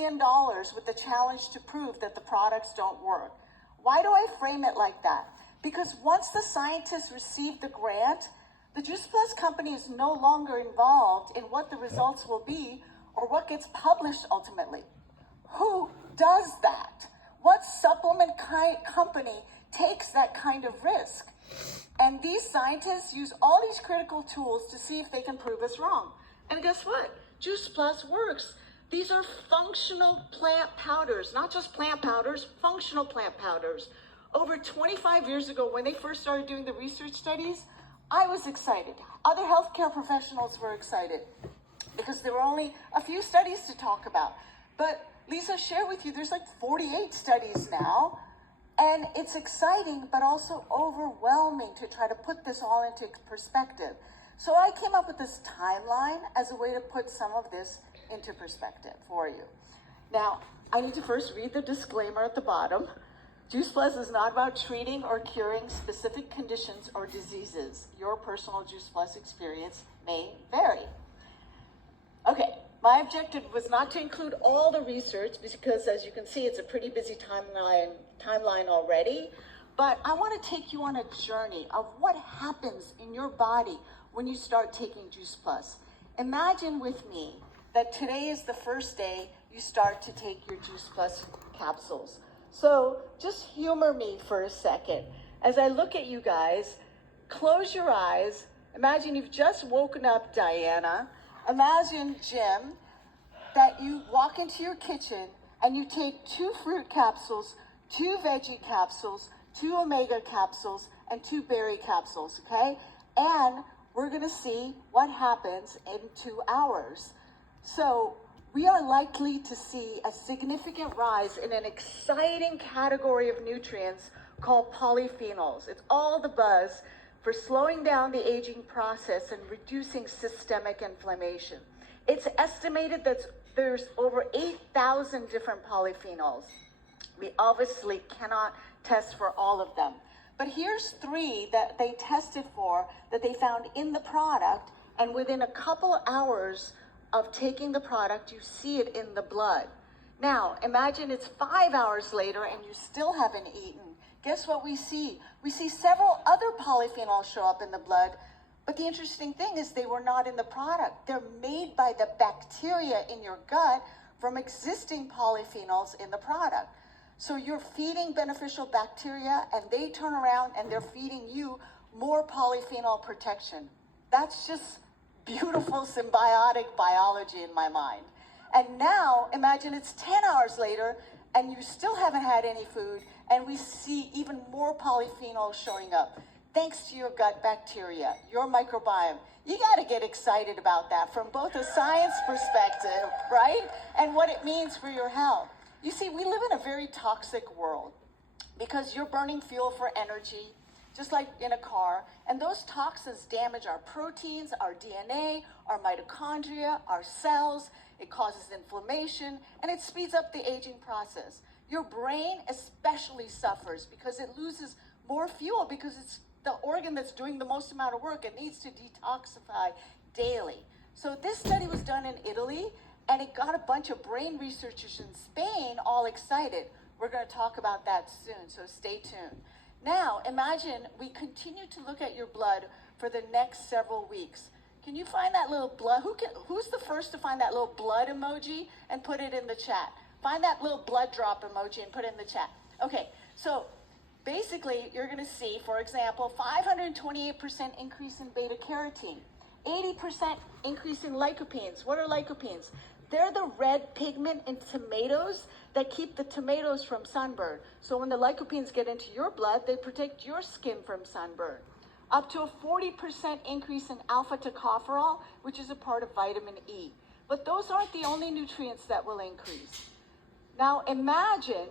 million with the challenge to prove that the products don't work. Why do I frame it like that? Because once the scientists receive the grant, the Juice Plus company is no longer involved in what the results will be or what gets published ultimately. Who does that? What supplement company takes that kind of risk? And these scientists use all these critical tools to see if they can prove us wrong. And guess what? Juice Plus works. These are functional plant powders, not just plant powders, functional plant powders. Over 25 years ago, when they first started doing the research studies, I was excited. Other healthcare professionals were excited because there were only a few studies to talk about. But Lisa shared with you, there's like 48 studies now. And it's exciting, but also overwhelming to try to put this all into perspective. So I came up with this timeline as a way to put some of this into perspective for you. Now, I need to first read the disclaimer at the bottom. Juice Plus is not about treating or curing specific conditions or diseases. Your personal Juice Plus experience may vary. Okay, my objective was not to include all the research because, as you can see, it's a pretty busy timeline already. But I want to take you on a journey of what happens in your body when you start taking Juice Plus. Imagine with me that today is the first day you start to take your Juice Plus capsules. So just humor me for a second. As I look at you guys, close your eyes. Imagine you've just woken up Diana. Imagine, Jim, that you walk into your kitchen and you take 2 fruit capsules, 2 veggie capsules, 2 omega capsules, and 2 berry capsules, okay? And we're gonna see what happens in 2 hours. So we are likely to see a significant rise in an exciting category of nutrients called polyphenols. It's all the buzz for slowing down the aging process and reducing systemic inflammation. It's estimated that there's over 8,000 different polyphenols. We obviously cannot test for all of them. But here's 3 that they tested for that they found in the product, and within a couple hours of taking the product, you see it in the blood. Now, imagine it's 5 hours later and you still haven't eaten. Guess what we see? We see several other polyphenols show up in the blood, but the interesting thing is they were not in the product. They're made by the bacteria in your gut from existing polyphenols in the product. So you're feeding beneficial bacteria and they turn around and they're feeding you more polyphenol protection. That's just beautiful symbiotic biology in my mind. And now imagine it's 10 hours later and you still haven't had any food and we see even more polyphenols showing up. Thanks to your gut bacteria, your microbiome. You gotta get excited about that from both a science perspective, right? And what it means for your health. You see, we live in a very toxic world because you're burning fuel for energy, just like in a car, and those toxins damage our proteins, our DNA, our mitochondria, our cells. It causes inflammation, and it speeds up the aging process. Your brain especially suffers because it loses more fuel because it's the organ that's doing the most amount of work. It needs to detoxify daily. So this study was done in Italy, and it got a bunch of brain researchers in Spain all excited. We're going to talk about that soon, so stay tuned. Now, imagine we continue to look at your blood for the next several weeks. Can you find that little blood? Who's the first to find that little blood emoji and put it in the chat? Find that little blood drop emoji and put it in the chat. Okay, so basically you're going to see, for example, 528% increase in beta carotene, 80% increase in lycopenes. What are lycopenes? They're the red pigment in tomatoes that keep the tomatoes from sunburn. So when the lycopenes get into your blood, they protect your skin from sunburn. Up to a 40% increase in alpha tocopherol, which is a part of vitamin E. But those aren't the only nutrients that will increase. Now imagine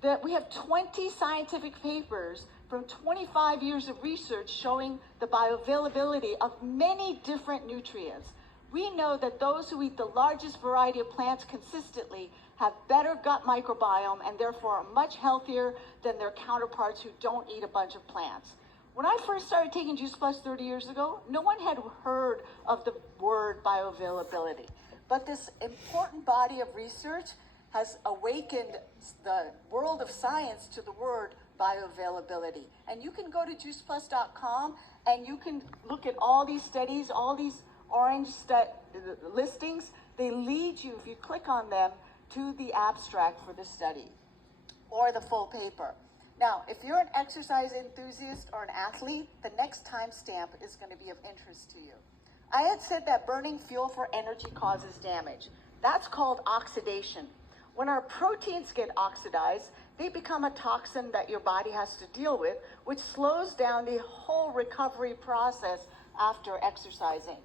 that we have 20 scientific papers from 25 years of research showing the bioavailability of many different nutrients. We know that those who eat the largest variety of plants consistently have better gut microbiome and therefore are much healthier than their counterparts who don't eat a bunch of plants. When I first started taking Juice Plus 30 years ago, no one had heard of the word bioavailability. But this important body of research has awakened the world of science to the word bioavailability. And you can go to juiceplus.com and you can look at all these studies, all these orange listings. They lead you, if you click on them, to the abstract for the study or the full paper. Now, if you're an exercise enthusiast or an athlete, the next timestamp is going to be of interest to you. I had said that burning fuel for energy causes damage. That's called oxidation. When our proteins get oxidized, they become a toxin that your body has to deal with, which slows down the whole recovery process after exercising.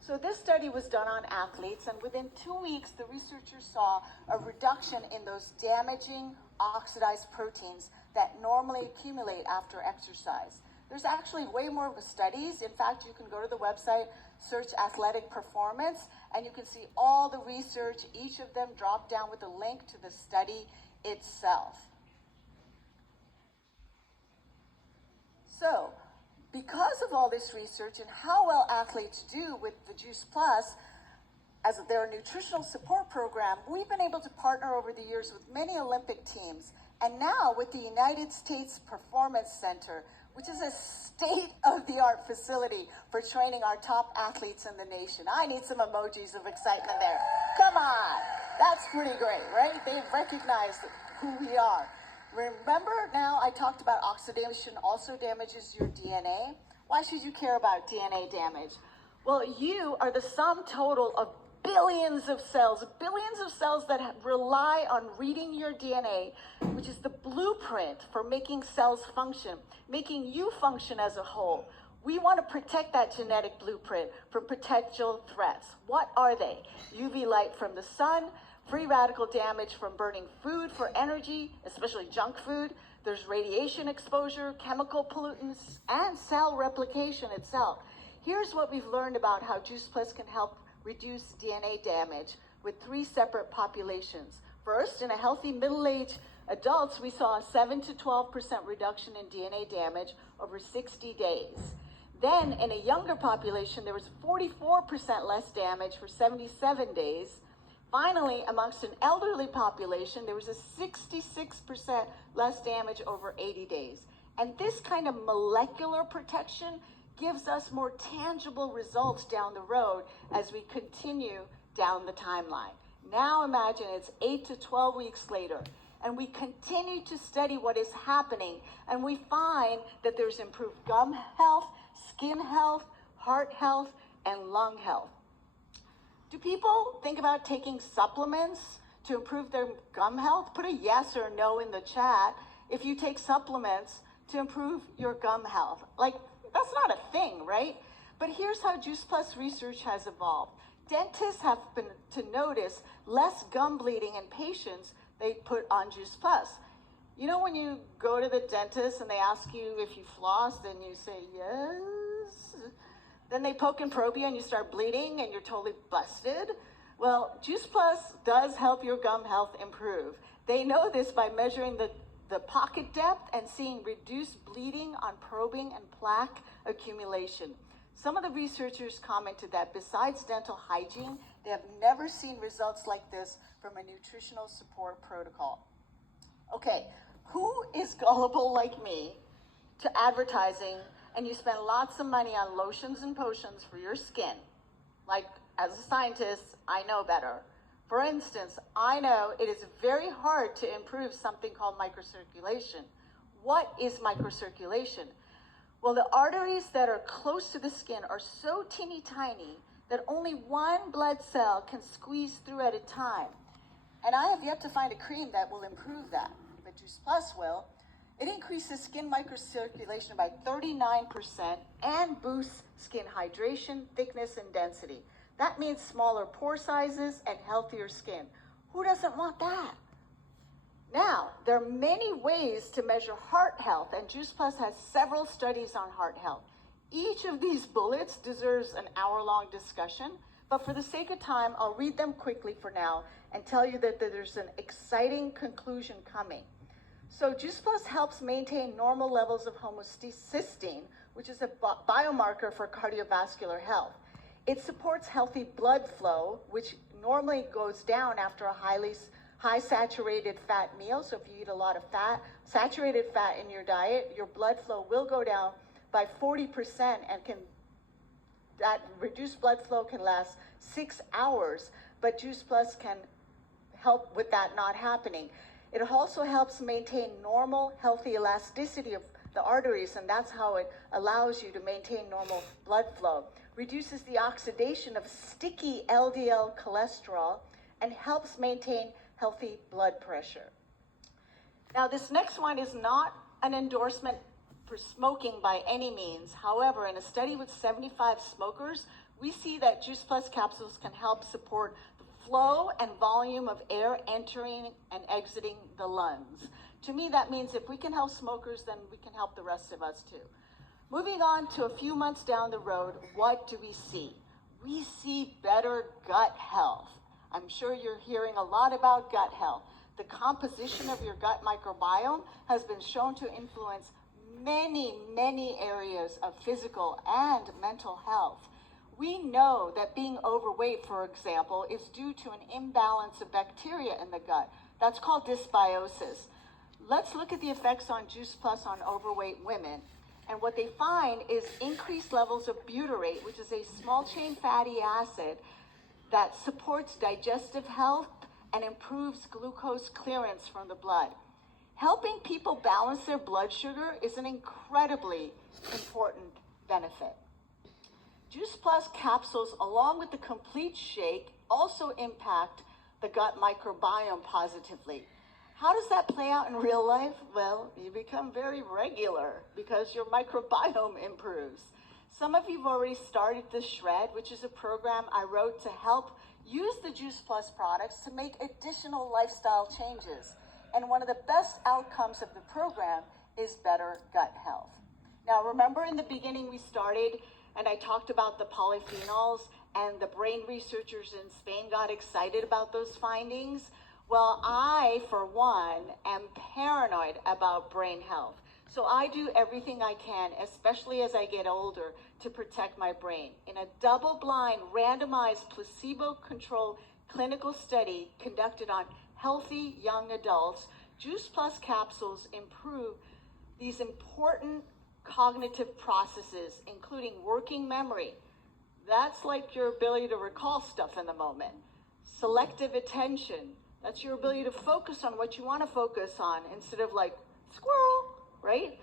So this study was done on athletes, and within 2 weeks, the researchers saw a reduction in those damaging oxidized proteins that normally accumulate after exercise. There's actually way more studies. In fact, you can go to the website, search athletic performance, and you can see all the research, each of them drop down with a link to the study itself. So, because of all this research and how well athletes do with the Juice Plus as their nutritional support program, we've been able to partner over the years with many Olympic teams, and now with the United States Performance Center, which is a state-of-the-art facility for training our top athletes in the nation. I need some emojis of excitement there. Come on, that's pretty great, right? They've recognized who we are. Remember now I talked about oxidation also damages your DNA. Why should you care about DNA damage? Well, you are the sum total of billions of cells that rely on reading your DNA, which is the blueprint for making cells function, making you function as a whole. We want to protect that genetic blueprint from potential threats. What are they? UV light from the sun, free radical damage from burning food for energy, especially junk food. There's radiation exposure, chemical pollutants, and cell replication itself. Here's what we've learned about how Juice Plus can help reduce DNA damage with 3 separate populations. First, in a healthy middle-aged adults, we saw a 7 to 12% reduction in DNA damage over 60 days. Then, in a younger population, there was 44% less damage for 77 days. Finally, amongst an elderly population, there was a 66% less damage over 80 days. And this kind of molecular protection gives us more tangible results down the road as we continue down the timeline. Now imagine it's 8 to 12 weeks later, and we continue to study what is happening, and we find that there's improved gum health, skin health, heart health, and lung health. Do people think about taking supplements to improve their gum health? Put a yes or no in the chat if you take supplements to improve your gum health. Like, that's not a thing, right? But here's how Juice Plus research has evolved. Dentists have been to notice less gum bleeding in patients they put on Juice Plus. You know when you go to the dentist and they ask you if you floss, then you say yes? Then they poke and probe you and you start bleeding and you're totally busted? Well, Juice Plus does help your gum health improve. They know this by measuring the pocket depth and seeing reduced bleeding on probing and plaque accumulation. Some of the researchers commented that besides dental hygiene, they have never seen results like this from a nutritional support protocol. Okay, who is gullible like me to advertising and you spend lots of money on lotions and potions for your skin? Like, as a scientist, I know better. For instance, I know it is very hard to improve something called microcirculation. What is microcirculation? Well, the arteries that are close to the skin are so teeny tiny that only one blood cell can squeeze through at a time. And I have yet to find a cream that will improve that, but Juice Plus will. It increases skin microcirculation by 39% and boosts skin hydration, thickness, and density. That means smaller pore sizes and healthier skin. Who doesn't want that? Now, there are many ways to measure heart health, and Juice Plus has several studies on heart health. Each of these bullets deserves an hour-long discussion, but for the sake of time, I'll read them quickly for now and tell you that there's an exciting conclusion coming. So Juice Plus helps maintain normal levels of homocysteine, which is a biomarker for cardiovascular health. It supports healthy blood flow, which normally goes down after a high saturated fat meal. So if you eat a lot of saturated fat in your diet, your blood flow will go down by 40%, and that reduced blood flow can last 6 hours, but Juice Plus can help with that not happening. It also helps maintain normal, healthy elasticity of the arteries, and that's how it allows you to maintain normal blood flow. Reduces the oxidation of sticky LDL cholesterol and helps maintain healthy blood pressure. Now, this next one is not an endorsement for smoking by any means. However, in a study with 75 smokers, we see that Juice Plus capsules can help support the flow and volume of air entering and exiting the lungs. To me, that means if we can help smokers, then we can help the rest of us too. Moving on to a few months down the road, what do we see? We see better gut health. I'm sure you're hearing a lot about gut health. The composition of your gut microbiome has been shown to influence many, many areas of physical and mental health. We know that being overweight, for example, is due to an imbalance of bacteria in the gut. That's called dysbiosis. Let's look at the effects on Juice Plus on overweight women. And what they find is increased levels of butyrate, which is a small chain fatty acid that supports digestive health and improves glucose clearance from the blood. Helping people balance their blood sugar is an incredibly important benefit. Juice Plus capsules, along with the complete shake, also impact the gut microbiome positively. How does that play out in real life? Well, you become very regular because your microbiome improves. Some of you have already started the Shred, which is a program I wrote to help use the Juice Plus products to make additional lifestyle changes. And one of the best outcomes of the program is better gut health. Now, remember in the beginning we started and I talked about the polyphenols, and the brain researchers in Spain got excited about those findings? Well, I, for one, am paranoid about brain health. So I do everything I can, especially as I get older, to protect my brain. In a double-blind, randomized, placebo-controlled clinical study conducted on healthy young adults, Juice Plus capsules improve these important cognitive processes, including working memory. That's like your ability to recall stuff in the moment. Selective attention. That's your ability to focus on what you want to focus on instead of like squirrel, right?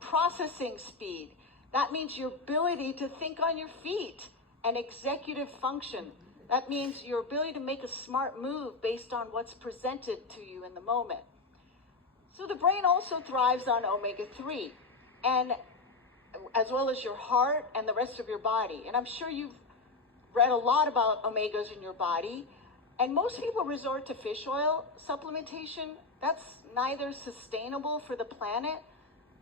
Processing speed. That means your ability to think on your feet. And executive function. That means your ability to make a smart move based on what's presented to you in the moment. So the brain also thrives on omega-3, and as well as your heart and the rest of your body. And I'm sure you've read a lot about omegas in your body. And most people resort to fish oil supplementation. That's neither sustainable for the planet,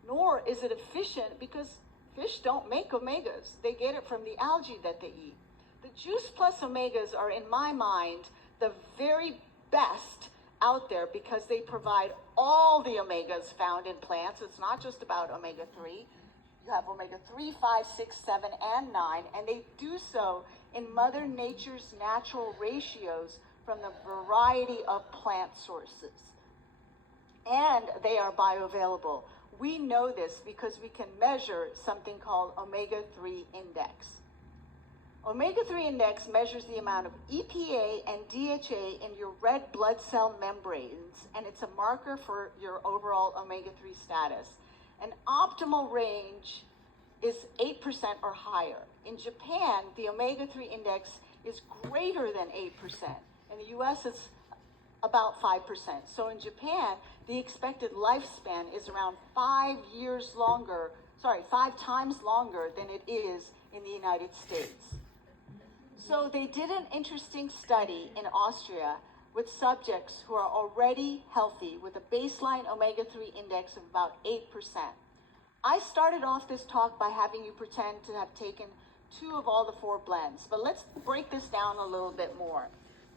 nor is it efficient because fish don't make omegas. They get it from the algae that they eat. The Juice Plus omegas are, in my mind, the very best out there because they provide all the omegas found in plants. It's not just about omega-3. You have omega-3, 5, 6, 7, and 9, and they do so in Mother Nature's natural ratios from the variety of plant sources. And they are bioavailable. We know this because we can measure something called omega-3 index. Omega-3 index measures the amount of EPA and DHA in your red blood cell membranes, and it's a marker for your overall omega-3 status. An optimal range is 8% or higher. In Japan, the omega-3 index is greater than 8%. In the US, it's about 5%. So in Japan, the expected lifespan is around 5 times longer than it is in the United States. So they did an interesting study in Austria with subjects who are already healthy with a baseline omega-3 index of about 8%. I started off this talk by having you pretend to have taken 2 of all the 4 blends, but let's break this down a little bit more.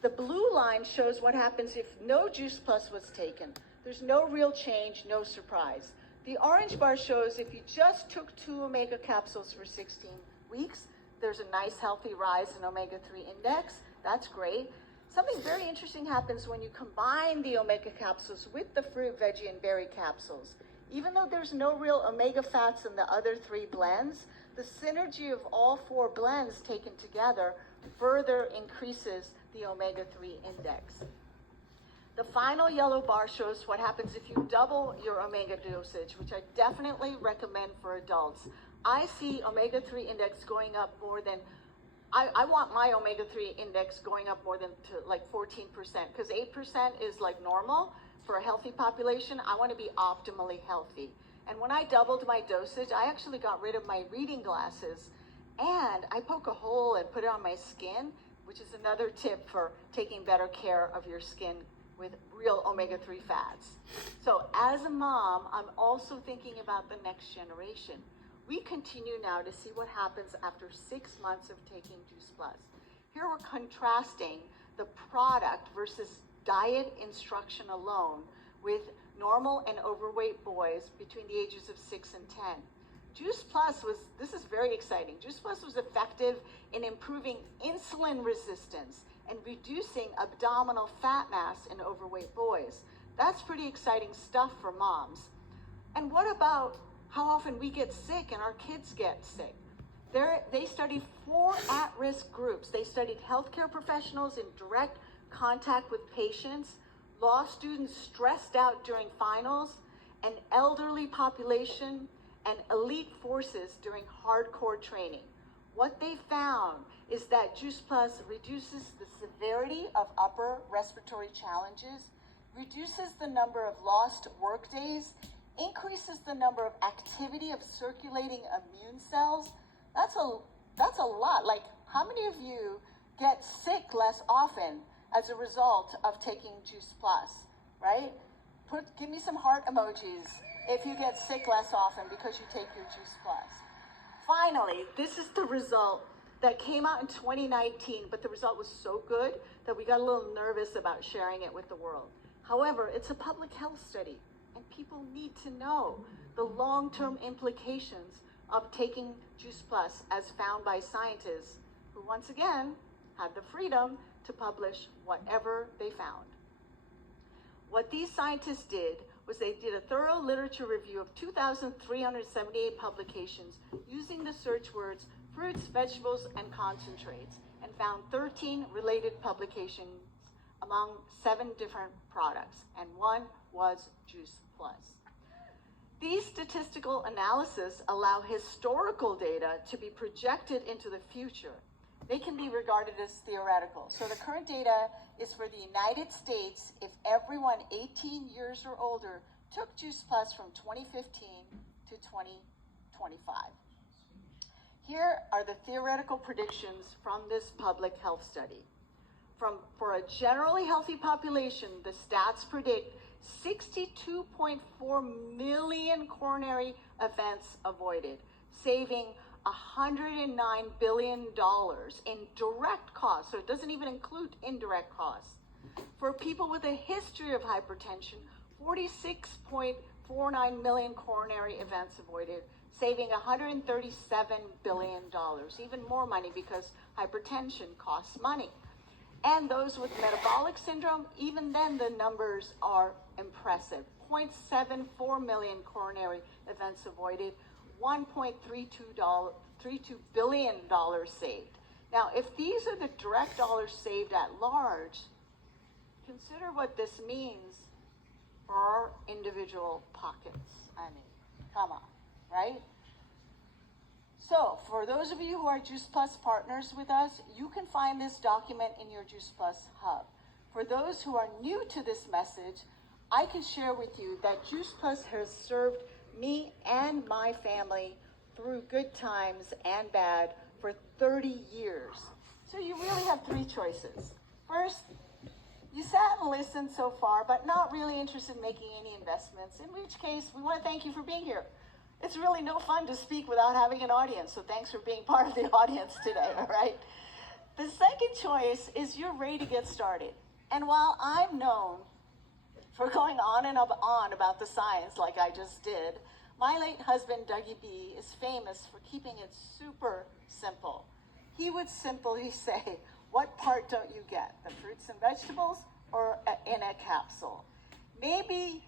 The blue line shows what happens if no Juice Plus was taken. There's no real change, no surprise. The orange bar shows if you just took 2 omega capsules for 16 weeks, there's a nice healthy rise in omega-3 index. That's great. Something very interesting happens when you combine the omega capsules with the fruit, veggie, and berry capsules. Even though there's no real omega fats in the other 3 blends, the synergy of all 4 blends taken together further increases the omega-3 index. The final yellow bar shows what happens if you double your omega dosage, which I definitely recommend for adults. I see omega-3 index going up more than, I want my omega-3 index going up more than to like 14%, because 8% is like normal for a healthy population. I want to be optimally healthy. And when I doubled my dosage, I actually got rid of my reading glasses, and I poke a hole and put it on my skin, which is another tip for taking better care of your skin with real omega-3 fats. So as a mom, I'm also thinking about the next generation. We continue now to see what happens after 6 months of taking Juice Plus. Here we're contrasting the product versus diet instruction alone with normal and overweight boys between the ages of 6 and 10. Juice Plus was, this is very exciting, Juice Plus was effective in improving insulin resistance and reducing abdominal fat mass in overweight boys. That's pretty exciting stuff for moms. And what about how often we get sick and our kids get sick? They studied 4 at-risk groups. They studied healthcare professionals in direct contact with patients, law students stressed out during finals, an elderly population, and elite forces during hardcore training. What they found is that Juice Plus reduces the severity of upper respiratory challenges, reduces the number of lost work days, increases the number of activity of circulating immune cells. That's a lot. Like, how many of you get sick less often as a result of taking Juice Plus, right? Give me some heart emojis if you get sick less often because you take your Juice Plus. Finally, this is the result that came out in 2019, but the result was so good that we got a little nervous about sharing it with the world. However, it's a public health study, and people need to know the long-term implications of taking Juice Plus as found by scientists who, once again, had the freedom to publish whatever they found. What these scientists did was they did a thorough literature review of 2,378 publications using the search words fruits, vegetables, and concentrates, and found 13 related publications among 7 different products, and one was Juice Plus. These statistical analyses allow historical data to be projected into the future. They can be regarded as theoretical. So the current data is for the United States if everyone 18 years or older took Juice Plus from 2015 to 2025. Here are the theoretical predictions from this public health study. For a generally healthy population, the stats predict 62.4 million coronary events avoided, saving $109 billion in direct costs, so it doesn't even include indirect costs. For people with a history of hypertension, 46.49 million coronary events avoided, saving $137 billion, even more money because hypertension costs money. And those with metabolic syndrome, even then the numbers are impressive. 0.74 million coronary events avoided, $1.32 billion saved. Now, if these are the direct dollars saved at large, consider what this means for our individual pockets. I mean, come on, right? So, for those of you who are Juice Plus partners with us, you can find this document in your Juice Plus hub. For those who are new to this message, I can share with you that Juice Plus has served me and my family through good times and bad for 30 years. So you really have 3 choices. First, you sat and listened so far, but not really interested in making any investments, in which case we want to thank you for being here. It's really no fun to speak without having an audience, so thanks for being part of the audience today, all right? The second choice is you're ready to get started. And while I'm known for going on and on about the science like I just did, my late husband, Dougie B., is famous for keeping it super simple. He would simply say, What part don't you get? The fruits and vegetables or in a capsule? Maybe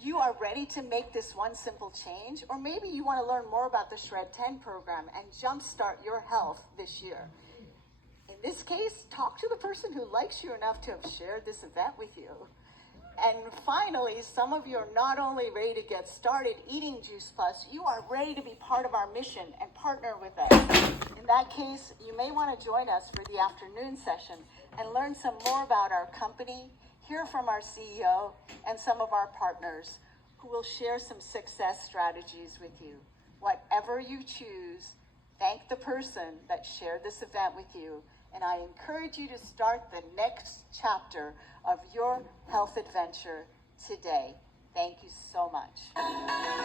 you are ready to make this one simple change, or maybe you want to learn more about the Shred 10 program and jumpstart your health this year. In this case, talk to the person who likes you enough to have shared this event with you. And finally, some of you are not only ready to get started eating Juice Plus, you are ready to be part of our mission and partner with us. In that case, you may want to join us for the afternoon session and learn some more about our company, hear from our CEO and some of our partners who will share some success strategies with you. Whatever you choose, thank the person that shared this event with you, and I encourage you to start the next chapter of your health adventure today. Thank you so much.